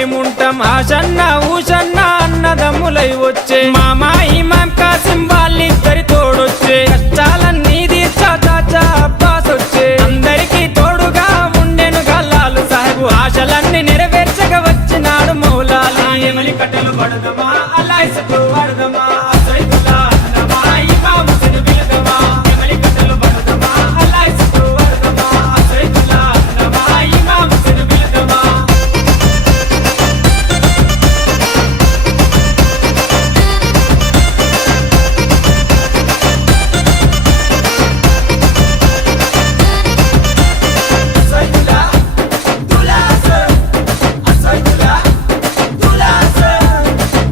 మేముంటాం ఆశన్న ఊషన్న అన్నదమ్ములై వచ్చే మామా ఇమాం కాసిం వాళ్ళిద్దరి తోడొచ్చే కష్టాలన్నీ తీర్చా చాచా అబ్బాస్ వచ్చే అందరికీ తోడుగా ఉండెను గల్లాలు సాహెబు ఆశలన్నీ నెరవేర్చగా వచ్చినాడు మౌలాలి ఎమలి కట్టెలు పడదమా అల్లాయిసకు పడదమా అసైదుల్లా అన్నమా ఇమాం హుస్సేన్ బిలదమా ఎమలి కట్టెలు పడదమా అల్లాయిసకు పడదమా అసైదుల్లా అన్నమా ఇమాం హుస్సేన్ బిలదమా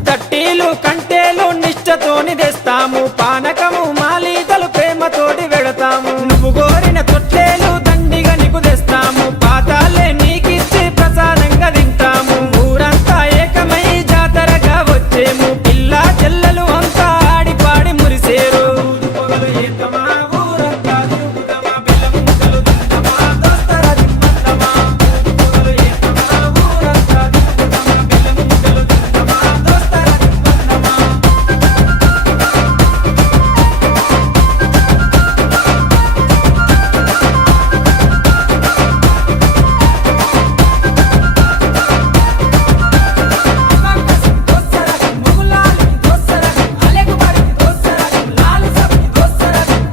తట్టీలు కంటేలు నిష్టతోని తెస్తాము పానకము మాలీతలు ప్రేమతోటి వెడతాము నువ్వు కోరిన తొట్లేలు దండిగా నీకు తెస్తాము పాతాలే నీకిచ్చి ప్రసాదంగా తింటాము ఊరంతా ఏకమై జాతరగా వచ్చేము పిల్ల చెల్లెలు అంతా ఆడి పాడి మురిసేరు పొగలు ఏతమా ఊరంతా తిరుగుదమా బెల్లం ముద్దలు తిందమా దోస్తరా దిమ్మద్దమా పొగలు ఏతమా ఊరంతా తిరుగుదమా బెల్లం ముద్దలు తిందమా దోస్తరా దిమ్మద్దమా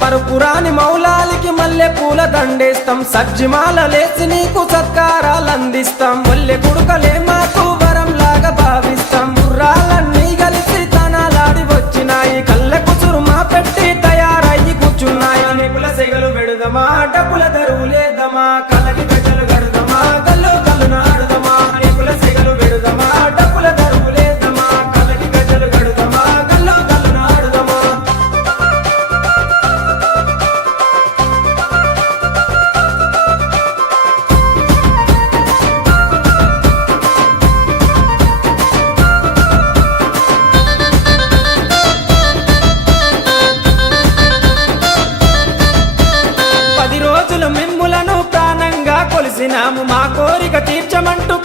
పరుపురాని మౌలాలికి మల్లె పూల దండేస్తాం సజ్జిమాల లేచి నీకు సత్కారాలు అందిస్తాం మల్లె కుడుకలే మాకు వరం లాగా భావిస్తాం గుర్రాలన్నీ కలిసి తనాలాడి వచ్చినాయి కళ్ళ కుసురుమా పెట్టి తయారయ్యి కూర్చున్నాయి నెపుల సెగలు పెడుదమా డబ్బుల దరువు లేదమా కళ్ళకి గజ్జలు గడుదమా గల్లు కళ్ళు నాడుదమా నెపుల సెగలు పెడుదమా డబ్బుల దరువు లేదమా కళ్ళకి గజ్జలు గడుదమా గల్లు కళ్ళు నాడుదమా పది రోజులు మిమ్ములను ప్రాణంగా కొలిసినాము మా కోరిక తీర్చమంటూ